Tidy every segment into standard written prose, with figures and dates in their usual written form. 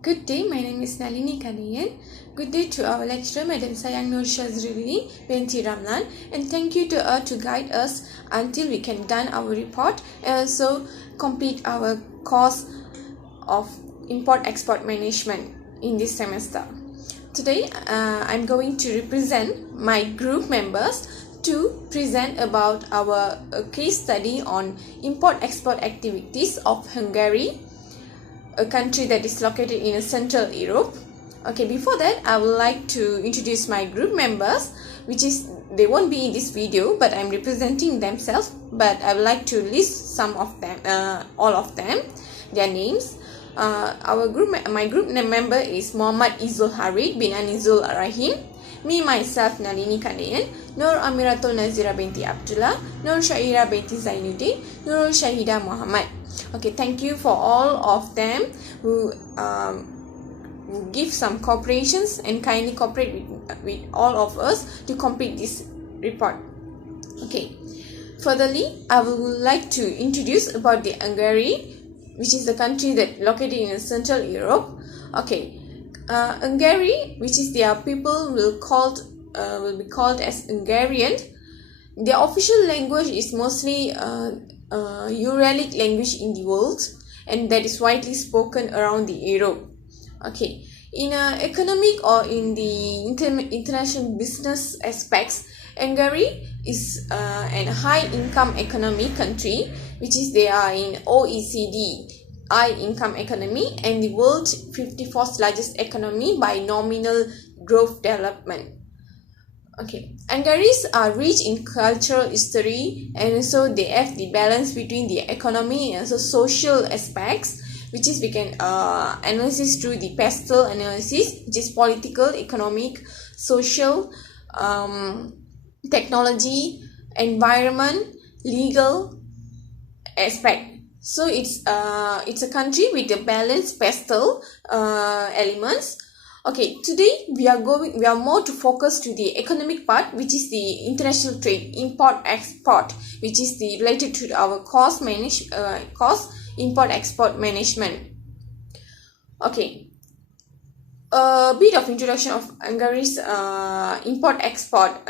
Good day, my name is Nalini Kanayan. Good day to our lecturer, Madam Sayang Nur Shazrili Binti Ramlan, and thank you to her to guide us until we can done our report and also complete our course of Import-Export Management in this semester. Today, I'm going to represent my group members to present about our case study on import-export activities of Hungary, a country that is located in Central Europe. Okay, before that, I would like to introduce my group members, which is, they won't be in this video, but I'm representing themselves, but I would like to list some of them, all of them, their names. My group member is Muhammad Izul Harid bin Anizul Rahim, me myself Nalini Kanayan, Nur Amiratul Nazira binti Abdullah, Nur Shaira binti Zainuddin, Nurul Shahida Muhammad. Okay, thank you for all of them who give some cooperations and kindly cooperate with all of us to complete this report. Okay, furtherly, I would like to introduce about the Hungary, which is the country that located in Central Europe. Okay, Hungary, which is their people will be called as Hungarian. Their official language is mostly Uralic language in the world, and that is widely spoken around the Europe. Okay, in economic or in the international business aspects, Hungary is an high-income economy country, which is they are in OECD, high-income economy, and the world's 54th largest economy by nominal growth development. Okay, Hungaries are rich in cultural history, and also they have the balance between the economy and also social aspects, which is we can analysis through the pestle analysis, which is political, economic, social, technology, environment, legal aspect. So it's a country with a balanced pestle elements. Okay, today we are more to focus to the economic part, which is the international trade, import-export, which is the related to our cost import-export management. Okay, a bit of introduction of Hungary's import-export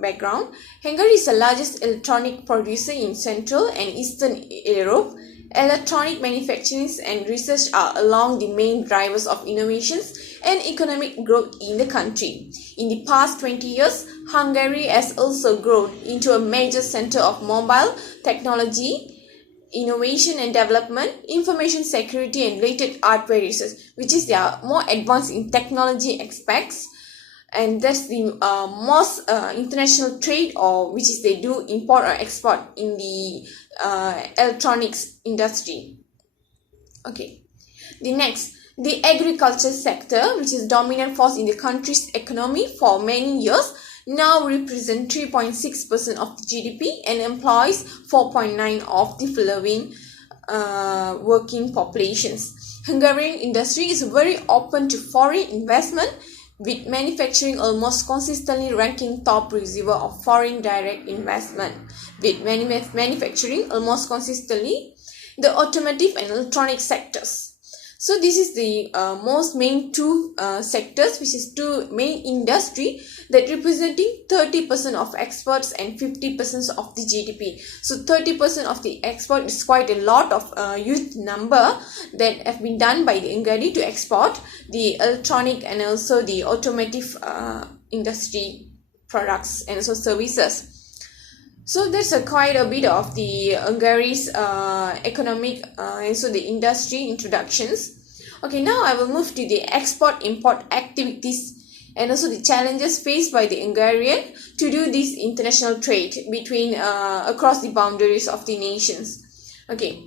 background. Hungary is the largest electronic producer in Central and Eastern Europe. Electronic manufacturing and research are along the main drivers of innovations and economic growth in the country. In the past 20 years, Hungary has also grown into a major center of mobile technology, innovation and development, information security and related hardware research, which is they are more advanced in technology aspects, and that's the most international trade, or which is they do import or export in the electronics industry. Okay, the agriculture sector, which is dominant force in the country's economy for many years, now represent 3.6% of the GDP and employs 4.9% of the following working populations. Hungarian industry is very open to foreign investment, with manufacturing almost consistently ranking top receiver of foreign direct investment. With manufacturing almost consistently the automotive and electronic sectors. So this is the most main two sectors, which is two main industry that representing 30% of exports and 50% of the GDP. So 30% of the export is quite a lot of huge number that have been done by the Hungary to export the electronic and also the automotive industry products and also services. So that's quite a bit of the Hungary's economic and so the industry introductions. Okay, now I will move to the export-import activities and also the challenges faced by the Hungarian to do this international trade between across the boundaries of the nations. Okay,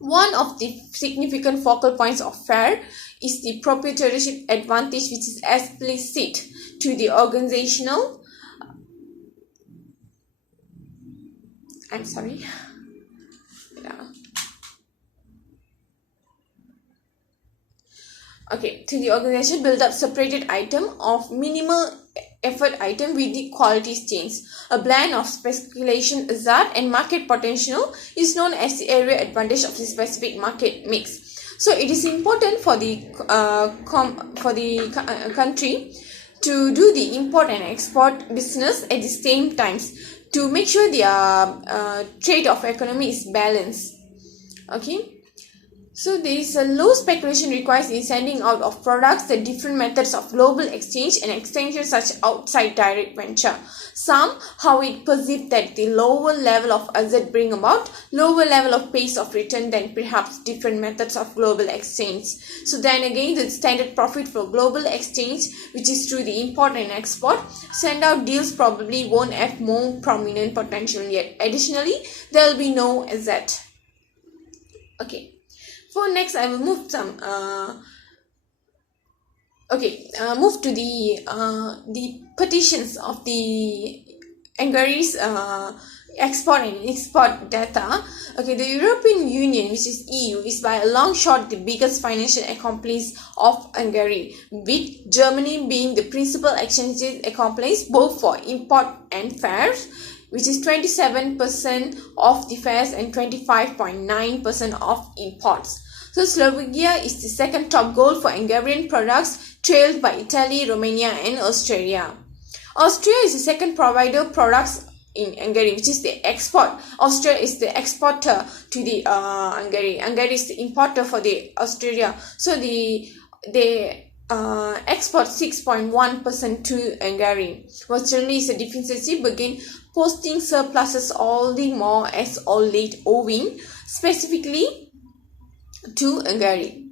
one of the significant focal points of FAIR is the proprietorship advantage, which is explicit to the organizational. I'm sorry. Yeah. Okay, to the organization build up separated item of minimal effort item with the quality change. A blend of speculation, hazard and market potential is known as the area advantage of the specific market mix. So it is important for the country to do the import and export business at the same times to make sure their trade of economy is balanced. Okay. So there is a low speculation requires in sending out of products. The different methods of global exchange and extension such outside direct venture. Some, how it perceived that the lower level of asset bring about lower level of pace of return than perhaps different methods of global exchange. So then again, the standard profit for global exchange, which is through the import and export, send out deals probably won't have more prominent potential yet. Additionally, there will be no asset. Okay. For next, I will move move to the petitions of the Hungary's export and export data. Okay, the European Union, which is EU, is by a long shot the biggest financial accomplice of Hungary, with Germany being the principal exchange accomplice both for import and fares, which is 27% of the fares and 25.9% of imports. So Slovakia is the second top goal for Hungarian products, trailed by Italy, Romania and Austria. Austria is the second provider of products in Hungary, which is the export. Austria is the exporter to the Hungary. Hungary is the importer for the Austria. So they export 6.1% to Hungary. What generally is a deficiency begin posting surpluses all the more as all late owing specifically to Hungary.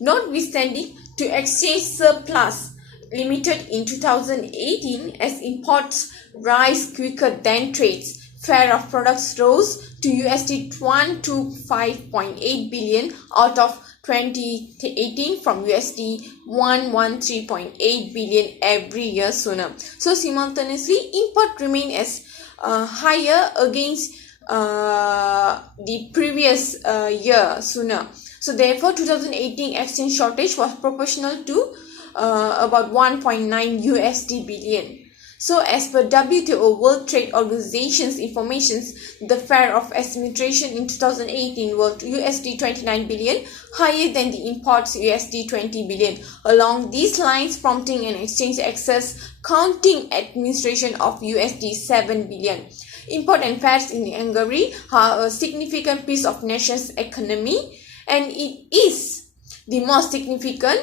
Notwithstanding, to exchange surplus limited in 2018 as imports rise quicker than trades. Fare of products rose to USD 125.8 billion out of 2018 from USD 113.8 billion every year sooner. So simultaneously, import remain as higher against the previous year sooner. So therefore, 2018 exchange shortage was proportional to about 1.9 USD billion. So as per WTO World Trade Organization's informations, the fare of administration in 2018 was USD 29 billion, higher than the imports USD 20 billion. Along these lines, prompting an exchange excess counting administration of USD 7 billion. Import and fares in Hungary are a significant piece of nation's economy, and it is the most significant.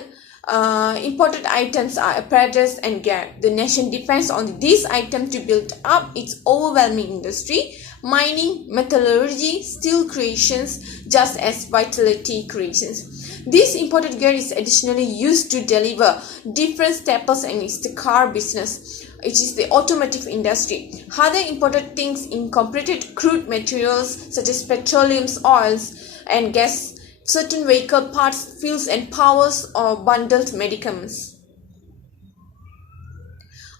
Imported items are apparatus and gear. The nation depends on these items to build up its overwhelming industry, mining, metallurgy, steel creations, just as vitality creations. This imported gear is additionally used to deliver different staples and is the car business, which is the automotive industry. Other imported things incorporated crude materials such as petroleum, oils and gas, certain vehicle parts, fuels and powers, or bundled medicaments.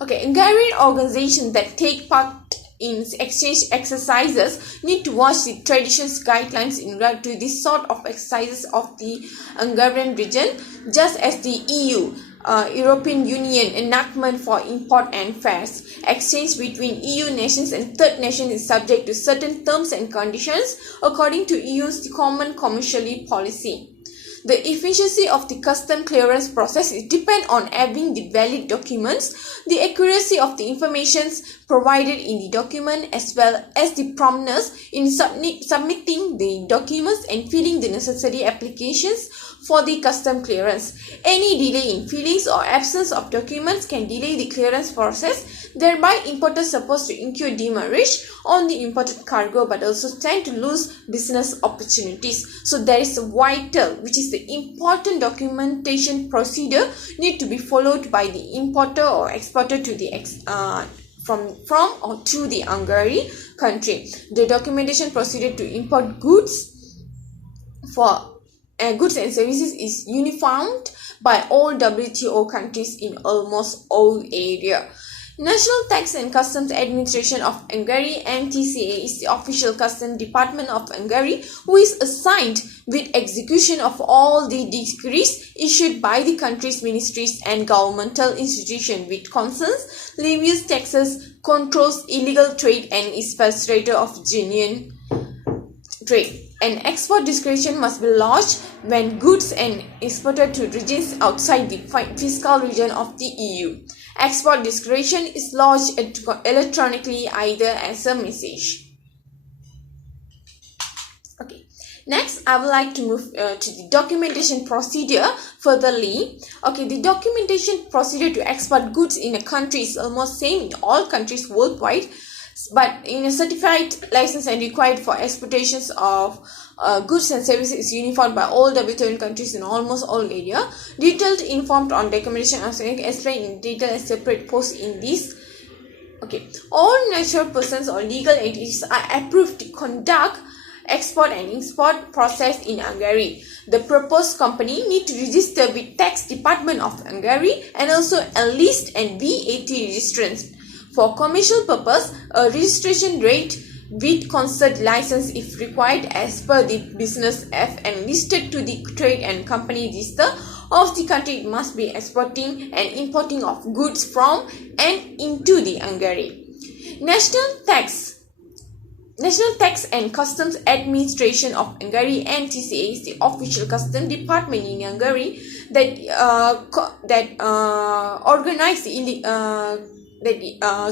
Okay, Hungarian organizations that take part in exchange exercises need to watch the traditions guidelines in regard to this sort of exercises of the Hungarian region, just as the EU, European Union enactment for import and fares. Exchange between EU nations and third nations is subject to certain terms and conditions according to EU's common commercial policy. The efficiency of the custom clearance process depends on having the valid documents, the accuracy of the information provided in the document, as well as the promptness in submitting the documents and filling the necessary applications for the custom clearance. Any delay in fillings or absence of documents can delay the clearance process, thereby importers supposed to incur demurrage on the imported cargo but also stand to lose business opportunities. So there is a vital, which is the important documentation procedure need to be followed by the importer or exporter to the from or to the Hungary country. The documentation procedure to import goods for goods and services is uniformed by all WTO countries in almost all area. National Tax and Customs Administration of Hungary, NTCA, is the official custom department of Hungary, who is assigned with execution of all the decrees issued by the country's ministries and governmental institutions with concerns, levies taxes, controls illegal trade, and is facilitator of genuine trade. An export declaration must be lodged when goods are exported to regions outside the fiscal region of the EU. Export declaration is lodged electronically either as a message. Okay. Next, I would like to move to the documentation procedure furtherly. Okay, the documentation procedure to export goods in a country is almost same in all countries worldwide, but in a certified license and required for exportations of goods and services is uniform by all WTO countries in almost all area. Detailed informed on documentation as explained in detail as separate posts in this. Okay, all natural persons or legal entities are approved to conduct export and import process in Hungary. The proposed company need to register with tax department of Hungary and also enlist and VAT registrants. For commercial purpose, a registration rate with concert license if required as per the business F and listed to the trade and company register of the country it must be exporting and importing of goods from and into the Hungary. National Tax and Customs Administration of Hungary (NTCA) is the official custom department in Hungary that organize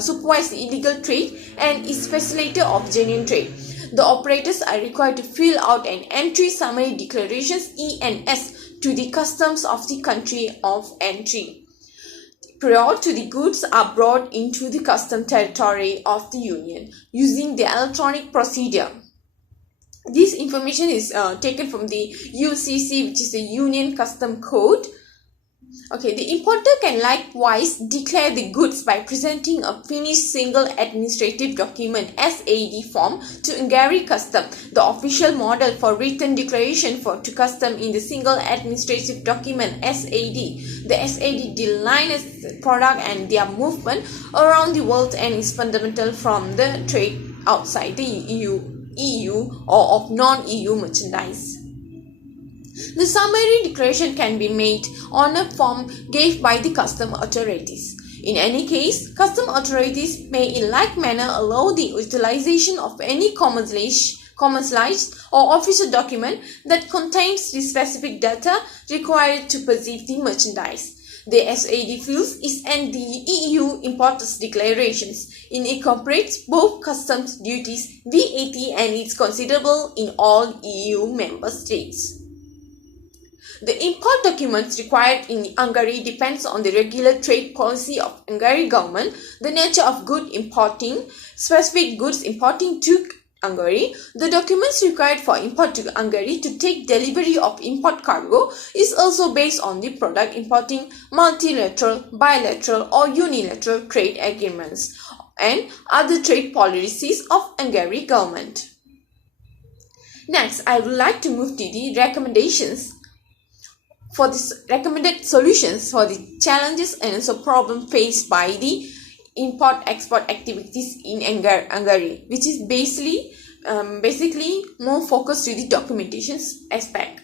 supervise the illegal trade and is facilitator of genuine trade. The operators are required to fill out an entry summary declarations (ENS) to the customs of the country of entry prior to the goods are brought into the custom territory of the Union using the electronic procedure. This information is taken from the UCC, which is the Union Custom Code. Okay, the importer can likewise declare the goods by presenting a finished single administrative document SAD form to Hungary Custom, the official model for written declaration to custom in the single administrative document SAD. The SAD delineates product and their movement around the world and is fundamental from the trade outside the EU or of non-EU merchandise. The summary declaration can be made on a form given by the custom authorities. In any case, custom authorities may in like manner allow the utilization of any commercialized or official document that contains the specific data required to perceive the merchandise. The SAD fields is and the EU importers declarations. It incorporates both customs duties, VAT, and is considerable in all EU member states. The import documents required in Hungary depends on the regular trade policy of Hungary government, the nature of good importing, specific goods importing to Hungary. The documents required for import to Hungary to take delivery of import cargo is also based on the product importing multilateral, bilateral or unilateral trade agreements and other trade policies of Hungary government. Next, I would like to move to the recommendations for the recommended solutions for the challenges and also problem faced by the import-export activities in Hungary, which is basically more focused to the documentation aspect.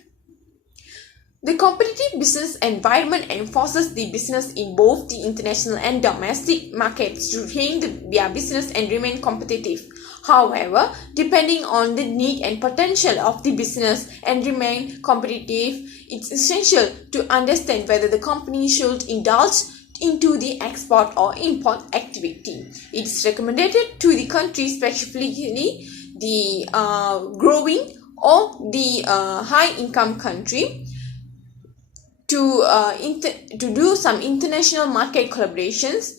The competitive business environment enforces the business in both the international and domestic markets to retain their business and remain competitive. However, depending on the need and potential of the business and remain competitive, it's essential to understand whether the company should indulge into the export or import activity. It's recommended to the country, specifically the growing or the high income country, to do some international market collaborations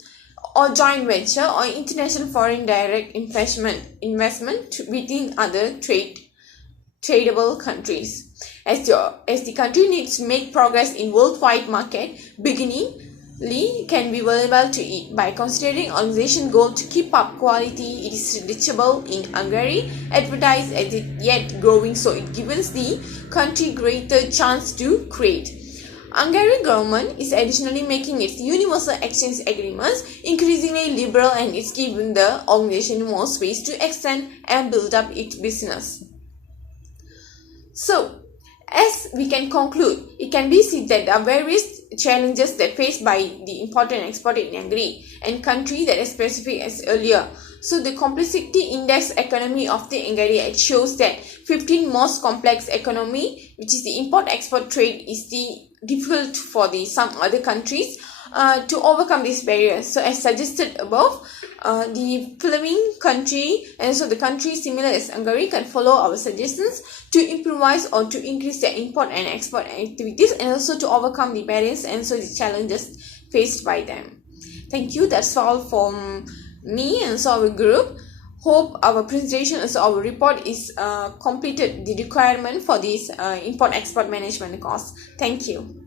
or joint venture or international foreign direct investment within other tradable countries. As the country needs to make progress in worldwide market, beginningly can be valuable to it by considering organization goal to keep up quality. It is reachable in Hungary, advertised as it yet growing, so it gives the country greater chance to create. Hungary government is additionally making its universal exchange agreements increasingly liberal and it's given the organization more space to extend and build up its business. So, as we can conclude, it can be seen that there are various challenges that faced by the import and export in Hungary and country that is specific as earlier. So the complexity index economy of the Hungary, it shows that 15 most complex economy, which is the import-export trade, is the difficult for the some other countries to overcome these barriers. So as suggested above, the following country, and so the country similar as Hungary, can follow our suggestions to improvise or to increase their import and export activities, and also to overcome the barriers and so the challenges faced by them. Thank you. That's all from me and so our group. Hope our presentation and so our report is completed the requirement for this import export management course. Thank you.